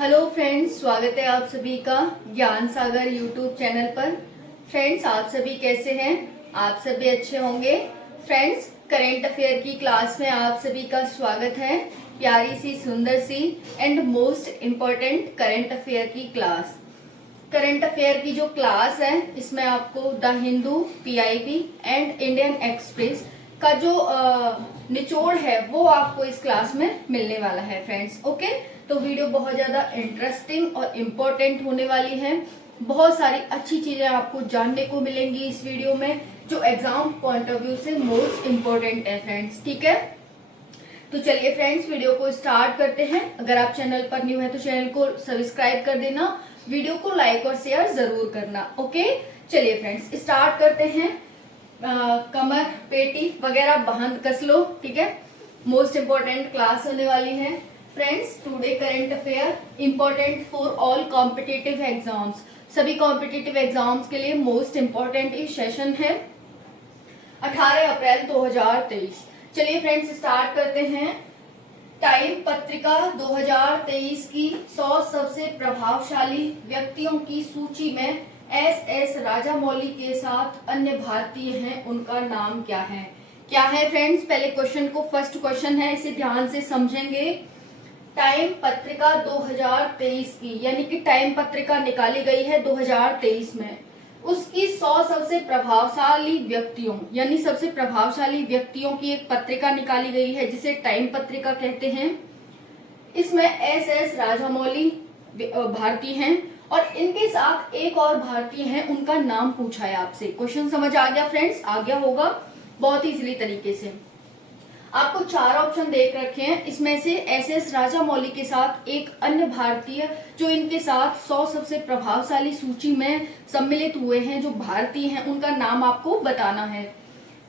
Hello friends, स्वागत है आप सभी का ज्ञान सागर यूट्यूब चैनल पर। फ्रेंड्स, आप सभी कैसे हैं? आप सभी अच्छे होंगे। फ्रेंड्स, करंट अफेयर की क्लास में आप सभी का स्वागत है। प्यारी सी, सुंदर सी and most important current affair की क्लास। करंट अफेयर की जो क्लास है, इसमें आपको the Hindu, PIB and Indian Express का जो निचोड़ है वो आपको इस क्लास में मिलने वाला है फ्रेंड्स। ओके, तो वीडियो बहुत ज्यादा इंटरेस्टिंग और इम्पोर्टेंट होने वाली है। बहुत सारी अच्छी चीजें आपको जानने को मिलेंगी इस वीडियो में, जो एग्जाम पॉइंट ऑफ व्यू से मोस्ट इम्पोर्टेंट है फ्रेंड्स। ठीक है, तो चलिए फ्रेंड्स, वीडियो को स्टार्ट करते हैं। अगर आप चैनल पर न्यू है तो चैनल को सब्सक्राइब कर देना, वीडियो को लाइक और शेयर जरूर करना। ओके, चलिए फ्रेंड्स, स्टार्ट करते हैं। कमर, पेटी वगैरह बांध कस लो। ठीक है, मोस्ट इम्पोर्टेंट क्लास होने वाली है friends. Today current affair important for all competitive exams. सभी कॉम्पिटिटिव एग्जाम्स के लिए मोस्ट इम्पोर्टेंट ये सेशन है। 18 अप्रैल 2023। चलिए फ्रेंड्स, स्टार्ट करते हैं। टाइम पत्रिका 2023 की 100 सबसे प्रभावशाली व्यक्तियों की सूची में एस राजामौली के साथ अन्य भारतीय हैं, उनका नाम क्या है? क्या है फ्रेंड्स? पहले क्वेश्चन को, फर्स्ट क्वेश्चन है, इसे ध्यान से समझेंगे। टाइम पत्रिका 2023 की, यानी कि टाइम पत्रिका निकाली गई है 2023 में, उसकी 100 सबसे प्रभावशाली व्यक्तियों, यानी सबसे प्रभावशाली व्यक्तियों की एक पत्रिका निकाली गई है जिसे टाइम पत्रिका कहते हैं। इसमें एस राजामौली भारतीय हैं और इनके साथ एक और भारतीय हैं, उनका नाम पूछा है आपसे। क्वेश्चन समझ आ गया फ्रेंड्स? आ गया होगा बहुत ही इजीली तरीके से। आपको 4 ऑप्शन देख रखे हैं, इसमें से एस राजामौली के साथ एक अन्य भारतीय जो इनके साथ 100 सबसे प्रभावशाली सूची में सम्मिलित हुए हैं, जो भारतीय हैं, उनका नाम आपको बताना है।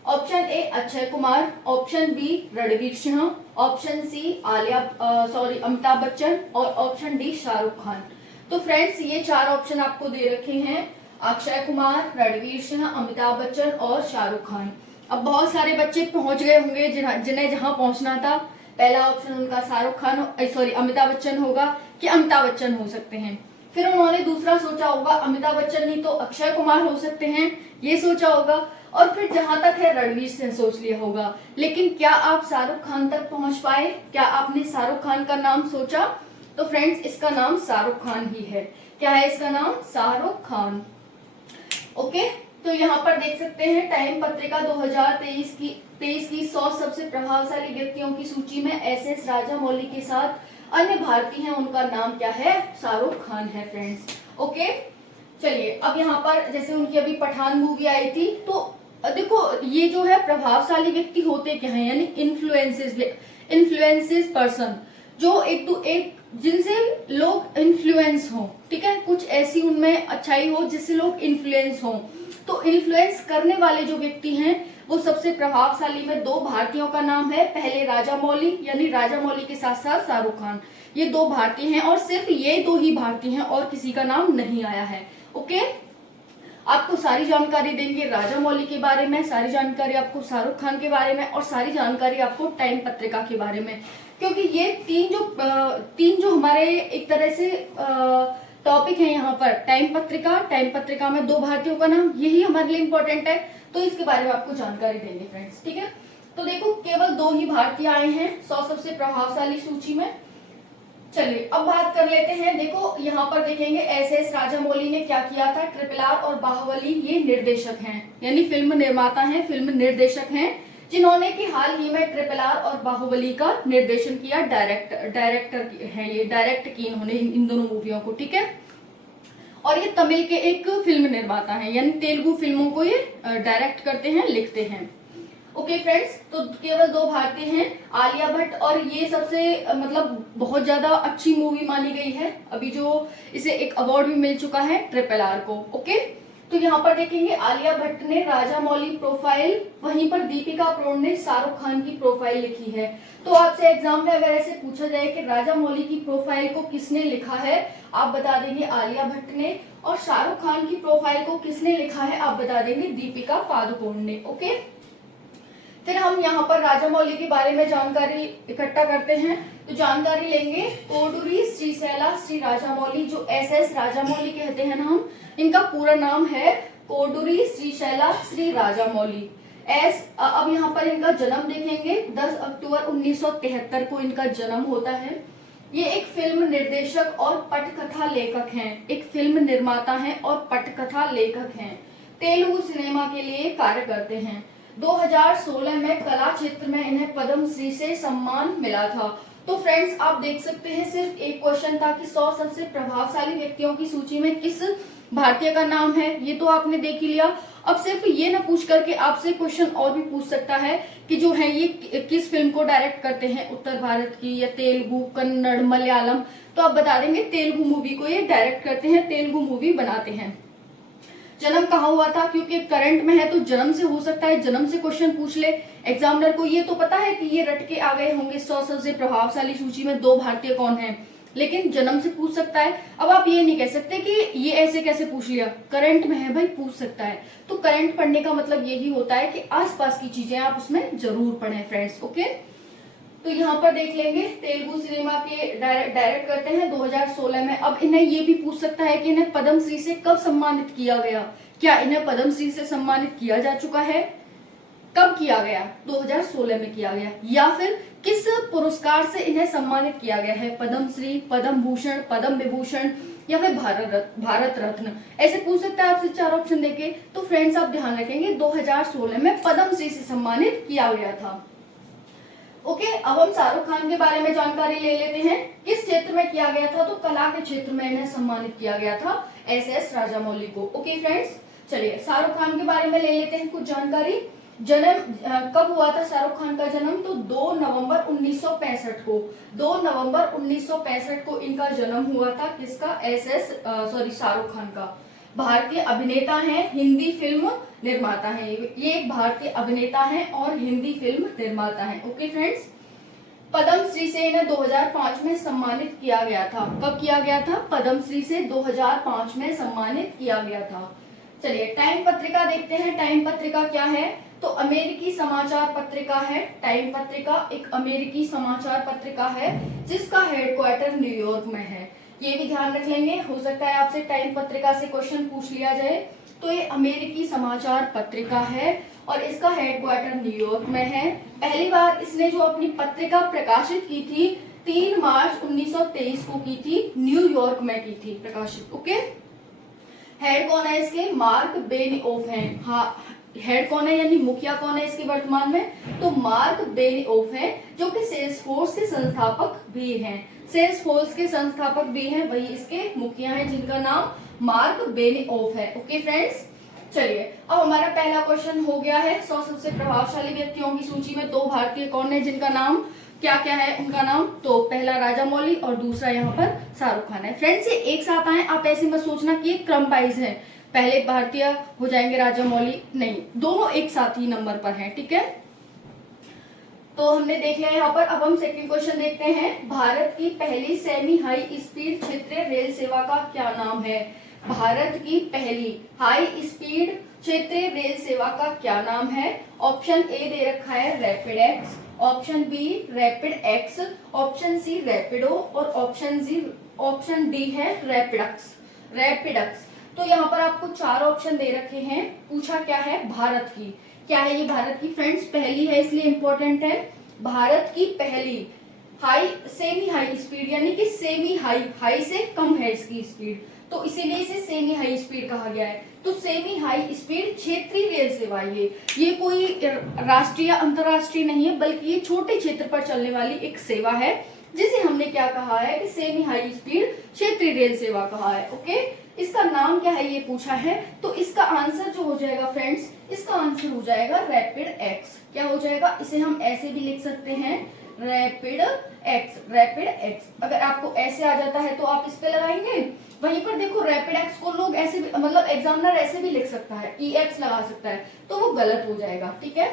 Option A Akshay Kumar, option B Ranveer Singh, option C Amitabh Bachchan और ऑप्शन डी शाहरुख खान। तो फ्रेंड्स, ये 4 ऑप्शन आपको दे रखे हैं, अक्षय कुमार, रणवीर सिंह, अमिताभ बच्चन और शाहरुख खान। अब बहुत सारे बच्चे पहुंच गए होंगे जिन्हें जहां पहुंचना था। पहला ऑप्शन उनका शाहरुख खान अमिताभ बच्चन होगा कि अमिताभ बच्चन हो सकते हैं। फिर उन्होंने दूसरा सोचा होगा अमिताभ बच्चन नहीं तो अक्षय कुमार हो सकते हैं, ये सोचा होगा। और फिर जहां तक है रणवीर सिंह सोच लिया होगा। लेकिन क्या आप शाहरुख खान तक पहुंच पाए? क्या आपने शाहरुख खान का नाम सोचा? तो फ्रेंड्स, इसका नाम शाहरुख खान ही है। क्या है इसका नाम? शाहरुख खान। ओके, तो यहाँ पर देख सकते हैं टाइम पत्रिका 2023 की 100 सबसे प्रभावशाली व्यक्तियों की सूची में एस राजामौली के साथ अन्य भारतीय हैं, उनका नाम क्या है? शाहरुख खान है फ्रेंड्स। ओके, चलिए अब यहाँ पर जैसे उनकी अभी पठान मूवी आई थी, तो देखो ये जो है प्रभावशाली व्यक्ति होते क्या है, यानी इन्फ्लुएंसेस पर्सन, जो एक जिनसे लोग इन्फ्लुएंस हो। ठीक है, कुछ ऐसी उनमें अच्छाई हो जिससे लोग इन्फ्लुएंस हो। तो इन्फ्लुएंस करने वाले जो व्यक्ति हैं वो सबसे प्रभावशाली में 2 भारतीयों का नाम है। पहले राजामौली, यानी राजामौली के साथ साथ शाहरुख खान, ये 2 भारतीय हैं और सिर्फ ये 2 ही भारतीय हैं और किसी का नाम नहीं आया है। ओके, आपको सारी जानकारी देंगे राजामौली के बारे में, सारी जानकारी आपको शाहरुख खान के बारे में और सारी जानकारी आपको टाइम पत्रिका के बारे में, क्योंकि ये तीन जो हमारे एक तरह से टॉपिक है यहाँ पर। टाइम पत्रिका में 2 भारतीयों का नाम, यही हमारे लिए इंपॉर्टेंट है, तो इसके बारे में आपको जानकारी देंगे फ्रेंड्स। ठीक है, तो देखो केवल 2 ही भारतीय आए हैं 100 सबसे प्रभावशाली सूची में। चलिए अब बात कर लेते हैं। देखो यहाँ पर देखेंगे एस राजामौली ने क्या किया था। ट्रिपल आर और बाहुबली, ये निर्देशक हैं, यानी फिल्म निर्माता हैं, फिल्म निर्देशक हैं, जिन्होंने कि हाल ही में ट्रिपल आर और बाहुबली का निर्देशन किया। डायरेक्टर है, ये डायरेक्ट की इन्होंने इन दोनों मूवियों को। ठीक है, और ये तमिल के एक फिल्म निर्माता हैं, यानी तेलुगु फिल्मों को ये डायरेक्ट करते हैं, लिखते हैं। ओके फ्रेंड्स, तो केवल 2 भारतीय हैं, आलिया भट्ट, और ये सबसे मतलब बहुत ज्यादा अच्छी मूवी मानी गई है, अभी जो इसे एक अवार्ड भी मिल चुका है ट्रिपल आर को। ओके, तो यहाँ पर देखेंगे आलिया भट्ट ने राजामौली प्रोफाइल, वहीं पर दीपिका पादुकोण ने शाहरुख खान की प्रोफाइल लिखी है। तो आपसे एग्जाम में अगर ऐसे पूछा जाए कि राजामौली की प्रोफाइल को किसने लिखा है, आप बता देंगे आलिया भट्ट ने, और शाहरुख खान की प्रोफाइल को किसने लिखा है, आप बता देंगे दीपिका पादुकोण ने। ओके, फिर हम यहाँ पर राजामौली के बारे में जानकारी इकट्ठा करते हैं। तो जानकारी लेंगे कोडूरी श्रीशैला श्री राजामौली, जो SS राजामौली कहते हैं ना हम, इनका पूरा नाम है कोडूरी श्रीशैला श्री राजामौली। अब यहाँ पर इनका जन्म देखेंगे, 10 अक्टूबर 1973 को इनका जन्म होता है। ये एक फिल्म निर्देशक और पटकथा लेखक हैं, एक फिल्म निर्माता हैं और पटकथा लेखक हैं। तेलुगु सिनेमा के लिए कार्य करते हैं। 2016 में कला क्षेत्र में इन्हें पद्मश्री से सम्मान मिला था। तो फ्रेंड्स आप देख सकते हैं, सिर्फ एक क्वेश्चन था कि 100 सबसे प्रभावशाली व्यक्तियों की सूची में किस भारतीय का नाम है, ये तो आपने देख ही लिया। अब सिर्फ ये ना पूछ करके आपसे क्वेश्चन और भी पूछ सकता है कि जो है ये किस फिल्म को डायरेक्ट करते हैं, उत्तर भारत की या तेलुगु, कन्नड़, मलयालम। तो आप बता देंगे तेलुगु मूवी को ये डायरेक्ट करते हैं, तेलुगु मूवी बनाते हैं। जन्म कहाँ हुआ था, क्योंकि करंट में है तो जन्म से हो सकता है, जन्म से क्वेश्चन पूछ ले एग्जामिनर को। ये तो पता है कि ये रट के आ गए होंगे 100 सबसे प्रभावशाली सूची में 2 भारतीय कौन है, लेकिन जन्म से पूछ सकता है। अब आप ये नहीं कह सकते कि ये ऐसे कैसे पूछ लिया, करंट में है भाई, पूछ सकता है। तो करंट पढ़ने का मतलब यही होता है कि आसपास की चीजें आप उसमें जरूर पढ़ें फ्रेंड्स। ओके, तो यहाँ पर देख लेंगे तेलुगु सिनेमा के डायरेक्ट करते हैं 2016 में। अब इन्हें ये भी पूछ सकता है कि इन्हें पद्मश्री से कब सम्मानित किया गया, क्या इन्हें पद्मश्री से सम्मानित किया जा चुका है, कब किया गया, 2016 में किया गया, या फिर किस पुरस्कार से इन्हें सम्मानित किया गया है, पद्मश्री, पद्म भूषण, पद्म विभूषण या फिर भारत रत्न। ऐसे पूछ सकता है आपसे 4 ऑप्शन देके। तो फ्रेंड्स आप ध्यान रखेंगे 2016 में पद्मश्री से सम्मानित किया गया था। ओके, अब हम शाहरुख खान के बारे में जानकारी ले लेते हैं। किस क्षेत्र में किया गया था, तो कला के क्षेत्र में इन्हें सम्मानित किया गया था SS राजामौली को। ओके फ्रेंड्स, चलिए शाहरुख खान के बारे में ले लेते हैं कुछ जानकारी। जन्म कब हुआ था शाहरुख खान का जन्म, तो 2 नवंबर 1965 को, 2 नवंबर 1965 को इनका जन्म हुआ था। किसका, शाहरुख खान का। भारतीय अभिनेता हैं, हिंदी फिल्म निर्माता हैं। ये एक भारतीय अभिनेता हैं और हिंदी फिल्म निर्माता हैं। ओके फ्रेंड्स, पद्मश्री से इन्हें 2005 में सम्मानित किया गया था। कब किया गया था, पद्मश्री से 2005 में सम्मानित किया गया था। चलिए टाइम पत्रिका देखते हैं। टाइम पत्रिका क्या है, तो अमेरिकी समाचार पत्रिका है। टाइम पत्रिका एक अमेरिकी समाचार पत्रिका है जिसका हेडक्वार्टर न्यूयॉर्क में है। ये भी ध्यान रख लेंगे, हो सकता है आपसे टाइम पत्रिका से क्वेश्चन पूछ लिया जाए। तो ये अमेरिकी समाचार पत्रिका है और इसका हेडक्वार्टर न्यूयॉर्क में है। पहली बार इसने जो अपनी पत्रिका प्रकाशित की थी 3 मार्च 1923 को की थी, न्यूयॉर्क में की थी प्रकाशित। ओके, हेड कौन है इसके, मार्क बेनियोफ हैं। हाँ, हेड कौन है यानी मुखिया कौन है इसके वर्तमान में, तो मार्क बेनियोफ हैं, जो कि सेल्सफोर्स के संस्थापक भी हैं। सेल्सफोर्स के संस्थापक भी हैं, वही इसके मुखिया हैं जिनका नाम मार्क बेनियोफ है। ओके फ्रेंड्स, चलिए अब हमारा पहला क्वेश्चन हो गया है। 100 सबसे प्रभावशाली व्यक्तियों की सूची में 2 भारतीय कौन है जिनका नाम क्या क्या है उनका नाम, तो पहला राजामौली और दूसरा यहाँ पर शाहरुख खान है। फ्रेंड्स ये एक साथ आए, आप ऐसे मत सोचना कि क्रम वाइज है, पहले भारतीय हो जाएंगे राजामौली, नहीं, दोनों एक साथ ही नंबर पर हैं। ठीक है, तो हमने देख लिया यहाँ पर। अब हम सेकंड क्वेश्चन देखते हैं। भारत की पहली सेमी हाई स्पीड क्षेत्रीय रेल सेवा का क्या नाम है, भारत की पहली हाई स्पीड क्षेत्रीय रेल सेवा का क्या नाम है। ऑप्शन ए दे रखा है Rapid X, option B Rapid X, option C Rapido और ऑप्शन डी है रैपिडक्स। तो यहाँ पर आपको 4 ऑप्शन दे रखे हैं। पूछा क्या है, भारत की, क्या है ये भारत की, फ्रेंड्स पहली है इसलिए इंपॉर्टेंट है। भारत की पहली सेमी हाई स्पीड, यानी कि सेमी हाई से कम है इसकी स्पीड, तो इसीलिए इसे सेमी हाई स्पीड कहा गया है। तो सेमी हाई स्पीड क्षेत्रीय रेल सेवा, ये कोई राष्ट्रीय अंतरराष्ट्रीय नहीं है, बल्कि ये छोटे क्षेत्र पर चलने वाली एक सेवा है जिसे हमने क्या कहा है कि सेमी हाई स्पीड क्षेत्रीय रेल सेवा कहा है। ओके, इसका नाम क्या है ये पूछा है, तो इसका आंसर जो हो जाएगा फ्रेंड्स, इसका आंसर हो जाएगा रैपिड एक्स। क्या हो जाएगा, इसे हम ऐसे भी लिख सकते हैं रैपिड एक्स। अगर आपको ऐसे आ जाता है तो आप इस पे लगाएंगे, वहीं पर देखो रैपिड एक्स को लोग ऐसे भी, मतलब एग्जामिनर ऐसे भी लिख सकता है, EX लगा सकता है, तो वो गलत हो जाएगा। ठीक है,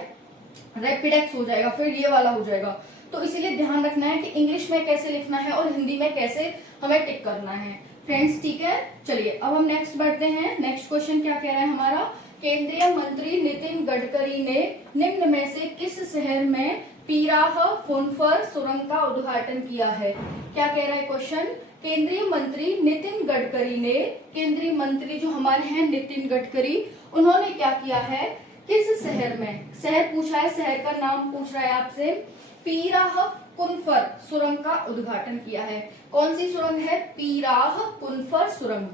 रैपिड एक्स हो जाएगा, फिर ये वाला हो जाएगा। तो इसीलिए ध्यान रखना है कि इंग्लिश में कैसे लिखना है और हिंदी में कैसे हमें टिक करना है फ्रेंड्स। ठीक है, चलिए अब हम नेक्स्ट बढ़ते हैं। नेक्स्ट क्वेश्चन क्या कह रहा है हमारा, केंद्रीय मंत्री नितिन गडकरी ने निम्न में से किस शहर में पीराह फुनफर सुरंग का उद्घाटन किया है? क्या कह रहा है क्वेश्चन? केंद्रीय मंत्री नितिन गडकरी ने, केंद्रीय मंत्री जो हमारे हैं नितिन गडकरी, उन्होंने क्या किया है? किस शहर में, शहर पूछा है, शहर का नाम पूछ रहा है आपसे, पीराह कुनफर सुरंग का उद्घाटन किया है। कौन सी सुरंग है? पीराह कुनफर सुरंग।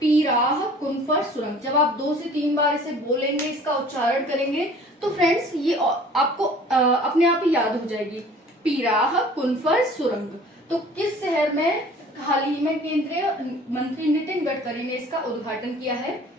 पीराह कुनफर सुरंग। जब आप 2 से 3 बार इसे बोलेंगे, इसका उच्चारण करेंगे, तो फ्रेंड्स ये आपको अपने आप ही याद हो जाएगी। पीराह कुनफर सुरंग। तो किस शहर में हाल ही में केंद्रीय मंत्री नितिन गडकरी ने इसका उद्घाटन किया है?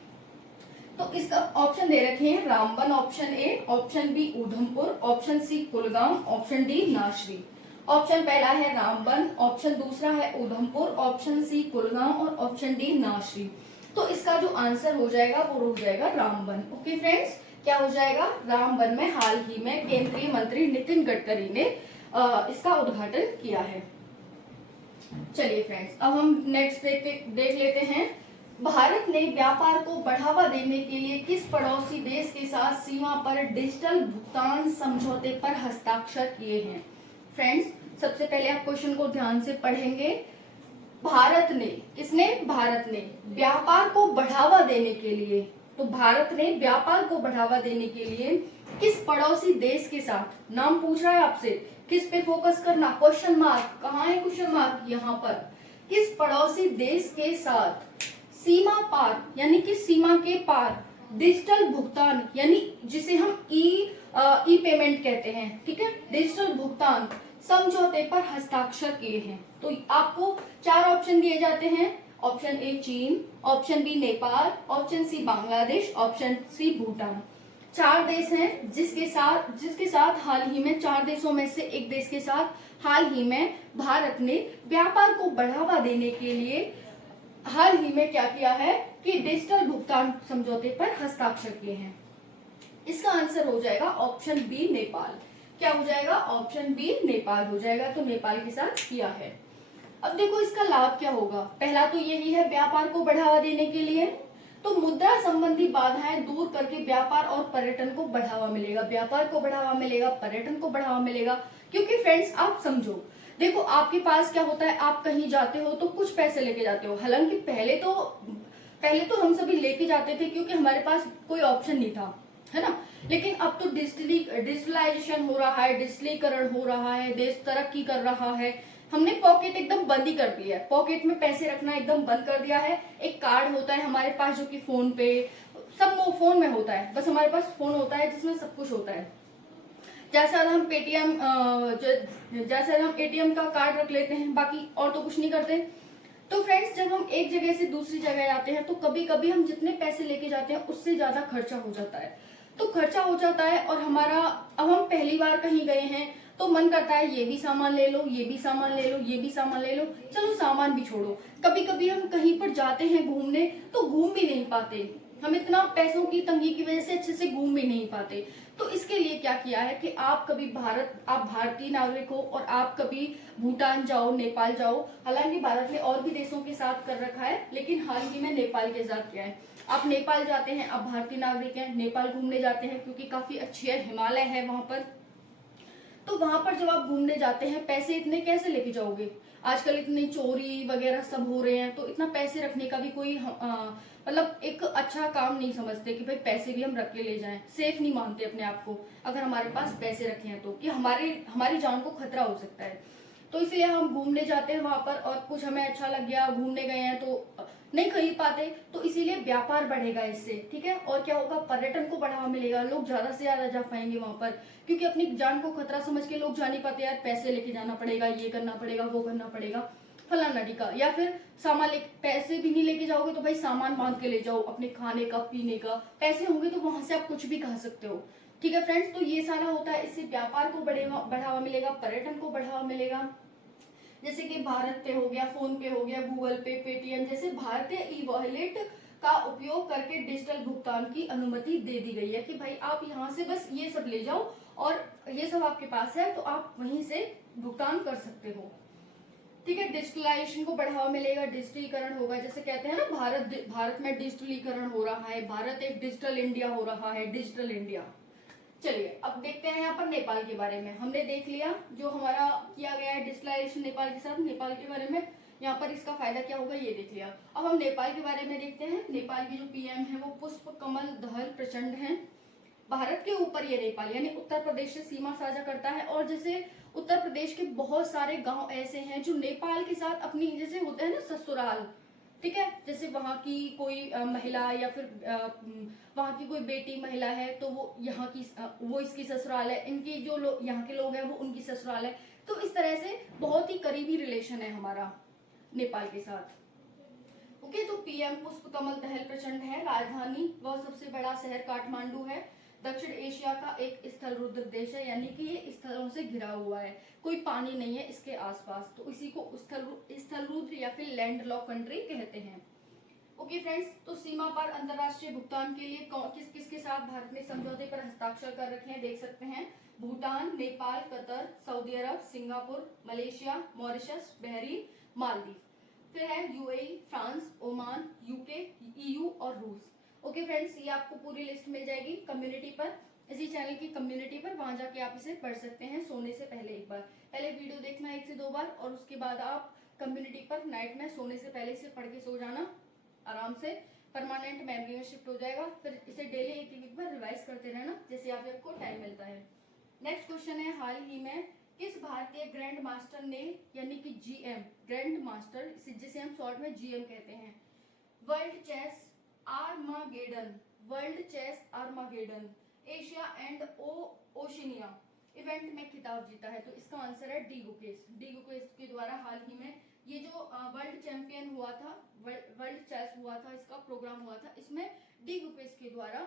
तो इसका ऑप्शन दे रखे हैं Ramban option A, option B Udhampur, option C Kulgam, option D Nashri. Option पहला है रामबन, ऑप्शन दूसरा है उधमपुर, ऑप्शन सी कुलगाम और ऑप्शन डी नाशरी। तो इसका जो आंसर हो जाएगा वो हो जाएगा रामबन। ओके फ्रेंड्स, क्या हो जाएगा? रामबन में हाल ही में केंद्रीय मंत्री नितिन गडकरी ने इसका उद्घाटन किया है। चलिए फ्रेंड्स, अब हम नेक्स्ट देख लेते हैं। भारत ने व्यापार को बढ़ावा देने के लिए किस पड़ोसी देश के साथ सीमा पर डिजिटल भुगतान समझौते पर हस्ताक्षर किए हैं? फ्रेंड्स, सबसे पहले आप क्वेश्चन को ध्यान से पढ़ेंगे। भारत ने, किसने? भारत ने व्यापार को बढ़ावा देने के लिए, तो भारत ने व्यापार को बढ़ावा देने के लिए किस पड़ोसी देश के साथ, नाम पूछ रहा है आपसे, किस पे फोकस करना? Question mark. कहाँ है क्वेश्चन मार्क? यहाँ पर। किस पड़ोसी देश के साथ सीमा पार, यानी कि सीमा के पार डिजिटल भुगतान, यानी जिसे हम ई पेमेंट कहते हैं, ठीक है, डिजिटल भुगतान समझौते पर हस्ताक्षर किए हैं। तो आपको 4 ऑप्शन दिए जाते हैं। ऑप्शन ए चीन, option B Nepal, option C Bangladesh, option C Bhutan. 4 देश हैं जिसके साथ हाल ही में, 4 देशों में से एक देश के साथ हाल ही में भारत ने व्यापार को बढ़ावा देने के लिए हाल ही में क्या किया है कि डिजिटल भुगतान समझौते पर हस्ताक्षर किए हैं। इसका आंसर हो जाएगा ऑप्शन बी नेपाल। क्या हो जाएगा? ऑप्शन बी नेपाल हो जाएगा। तो नेपाल के साथ किया है। अब देखो इसका लाभ क्या होगा। पहला तो यही है व्यापार को बढ़ावा देने के लिए, तो मुद्रा संबंधी बाधाएं दूर करके व्यापार और पर्यटन को बढ़ावा मिलेगा। व्यापार को बढ़ावा मिलेगा, पर्यटन को बढ़ावा मिलेगा। क्योंकि फ्रेंड्स आप समझो, देखो आपके पास क्या होता है, आप कहीं जाते हो तो कुछ पैसे लेके जाते हो। हालांकि पहले तो हम सभी लेके जाते थे क्योंकि हमारे पास कोई ऑप्शन नहीं था, है ना। लेकिन अब तो डिजिटलाइजेशन हो रहा है, डिजिटलीकरण हो रहा है, देश तरक्की कर रहा है। हमने पॉकेट एकदम बंद ही कर दिया है, पॉकेट में पैसे रखना एकदम बंद कर दिया है। एक कार्ड होता है हमारे पास जो कि फोन पे, सब फोन में होता है। बस हमारे पास फोन होता है जिसमें सब कुछ होता है। जैसा हम एटीएम का कार्ड रख लेते हैं, बाकी और तो कुछ नहीं करते। तो फ्रेंड्स, जब हम एक जगह से दूसरी जगह जाते हैं तो कभी कभी हम जितने पैसे लेके जाते हैं उससे ज्यादा खर्चा हो जाता है। तो खर्चा हो जाता है और अब हम पहली बार कहीं गए हैं तो मन करता है ये भी सामान ले लो, ये भी सामान ले लो, ये भी सामान ले लो। चलो सामान भी छोड़ो, कभी कभी हम कहीं पर जाते हैं घूमने तो घूम भी नहीं पाते। हम इतना पैसों की तंगी की वजह से अच्छे से घूम भी नहीं पाते। तो इसके लिए क्या किया है कि आप भारतीय नागरिक हो और आप कभी भूटान जाओ, नेपाल जाओ। हालांकि भारत ने और भी देशों के साथ कर रखा है, लेकिन हाल ही में नेपाल के साथ किया है। आप नेपाल जाते हैं, आप भारतीय नागरिक हैं, नेपाल घूमने जाते हैं क्योंकि काफी अच्छी है, हिमालय है वहां पर। तो वहां पर जब आप घूमने जाते हैं, पैसे इतने कैसे लेके जाओगे? आजकल इतनी चोरी वगैरह सब हो रहे हैं, तो इतना पैसे रखने का भी कोई मतलब एक अच्छा काम नहीं समझते कि भाई पैसे भी हम रख के ले जाएं। सेफ नहीं मानते अपने आप को अगर हमारे पास पैसे रखे हैं तो, कि हमारी जान को खतरा हो सकता है। तो इसलिए हम घूमने जाते हैं वहां पर और कुछ हमें अच्छा लग गया, घूमने गए हैं तो नहीं खरीद पाते, तो इसीलिए व्यापार बढ़ेगा इससे, ठीक है। और क्या होगा, पर्यटन को बढ़ावा मिलेगा, लोग ज्यादा से ज्यादा जा पाएंगे वहां पर, क्योंकि अपनी जान को खतरा समझ के लोग जा नहीं पाते, यार पैसे लेके जाना पड़ेगा, ये करना पड़ेगा, वो करना पड़ेगा, फलाना ढिका। या फिर पैसे भी नहीं लेके जाओगे तो भाई सामान बांध के ले जाओ, अपने खाने का, पीने का। पैसे होंगे तो वहां से आप कुछ भी खा सकते हो, ठीक है फ्रेंड्स। तो ये सारा होता है, इससे व्यापार को बढ़ावा मिलेगा, पर्यटन को बढ़ावा मिलेगा। जैसे कि भारत पे हो गया, फोन पे हो गया, गूगल पे, पेटीएम जैसे भारतीय ई वॉलेट का उपयोग करके डिजिटल भुगतान की अनुमति दे दी गई है कि भाई आप यहाँ से बस ये सब ले जाओ और ये सब आपके पास है तो आप वहीं से भुगतान कर सकते हो, ठीक है, डिजिटलाइजेशन को बढ़ावा मिलेगा, डिजिटलीकरण होगा, जैसे कहते हैं ना भारत में डिजिटलीकरण हो रहा है, भारत एक डिजिटल इंडिया हो रहा है, डिजिटल इंडिया। चलिए अब देखते हैं यहाँ पर नेपाल के बारे में। हमने देख लिया जो हमारा किया गया है डिजिटलाइजेशन नेपाल के साथ, नेपाल के बारे में यहाँ पर इसका फायदा क्या होगा ये देख लिया। अब हम नेपाल के बारे में देखते हैं। नेपाल की जो पीएम है वो पुष्प कमल दहल प्रचंड है। भारत के ऊपर ये नेपाल यानी उत्तर प्रदेश से सीमा साझा करता है, और जैसे उत्तर प्रदेश के बहुत सारे गांव ऐसे हैं जो नेपाल के साथ अपनी, जैसे होता है ना ससुराल, ठीक है, जैसे वहां की कोई महिला या फिर वहां की कोई बेटी महिला है तो वो यहाँ की वो इसकी ससुराल है, इनकी जो यहाँ के लोग हैं वो उनकी ससुराल है। तो इस तरह से बहुत ही करीबी रिलेशन है हमारा नेपाल के साथ। ओके, तो पीएम पुष्प कमल दहल प्रचंड है। राजधानी व सबसे बड़ा शहर काठमांडू है। दक्षिण एशिया का एक स्थल रुद्र देश है, यानी कि ये स्थलों से घिरा हुआ है, कोई पानी नहीं है इसके आसपास, तो इसी को स्थल रुद्र या फिर लैंड लॉक कंट्री कहते हैं। ओके फ्रेंड्स, तो सीमा पर अंतरराष्ट्रीय भुगतान के लिए किस किस के साथ भारत ने समझौते पर हस्ताक्षर कर रखे हैं देख सकते हैं। भूटान, नेपाल, कतर, सऊदी अरब, Singapore, Malaysia, Mauritius, Bahrain, Maldives. फिर है UAE, France, Oman, UK, EU और रूस। ओके फ्रेंड्स, ये आपको पूरी लिस्ट मिल जाएगी कम्युनिटी पर, इसी चैनल की कम्युनिटी पर, वहां जाके आप इसे पढ़ सकते हैं सोने से पहले एक बार। पहले वीडियो देखना 1 से 2 बार, और उसके बाद आप कम्युनिटी पर नाइट में सोने से पहले इसे पढ़ के सो जाना आराम से, परमानेंट मेमोरी में शिफ्ट हो जाएगा। फिर इसे डेली एक बार रिवाइज करते रहना जैसे आपको टाइम मिलता है। नेक्स्ट क्वेश्चन है, हाल ही में किस भारतीय ग्रैंड मास्टर ने, यानी कि जीएम, ग्रैंड मास्टर जिसे हम शॉर्ट में जीएम कहते हैं, world chess Armageddon Asia and Oceania event में खिताब जीता है? तो इसका आंसर है डी गुकेश। डी गुकेश के द्वारा हाल ही में ये जो वर्ल्ड चैंपियन हुआ था, वर्ल्ड चेस हुआ था, इसका प्रोग्राम हुआ था, इसमें डी गुकेश के द्वारा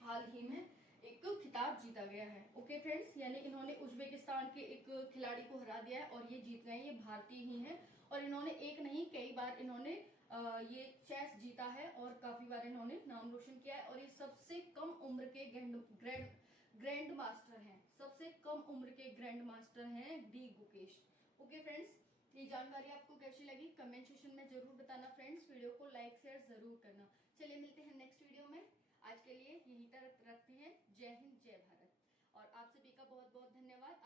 हाल ही में एक खिताब जीता गया है। ओके फ्रेंड्स, यानी इन्होंने उज्बेकिस्तान के एक खिलाड़ी को हरा दिया है और ये जीत गए। ये भारतीय ही हैं और इन्होंने एक नहीं कई बार इन्होंने ये चेस जीता है और काफी बार इन्होंने नाम रोशन किया है, और ये सबसे कम उम्र के ग्रैंड मास्टर हैं, सबसे कम उम्र के ग्रैंड मास्टर हैं डी गुकेश। ओके फ्रेंड्स, ये जानकारी आपको कैसी लगी कमेंट सेक्शन में जरूर बताना फ्रेंड्स। वीडियो को लाइक शेयर जरूर करना। चलिए मिलते हैं नेक्स्ट वीडियो में, आज के लिए यहीं तक रखते हैं। जय हिंद, जय भारत, और आप सभी का बहुत बहुत धन्यवाद।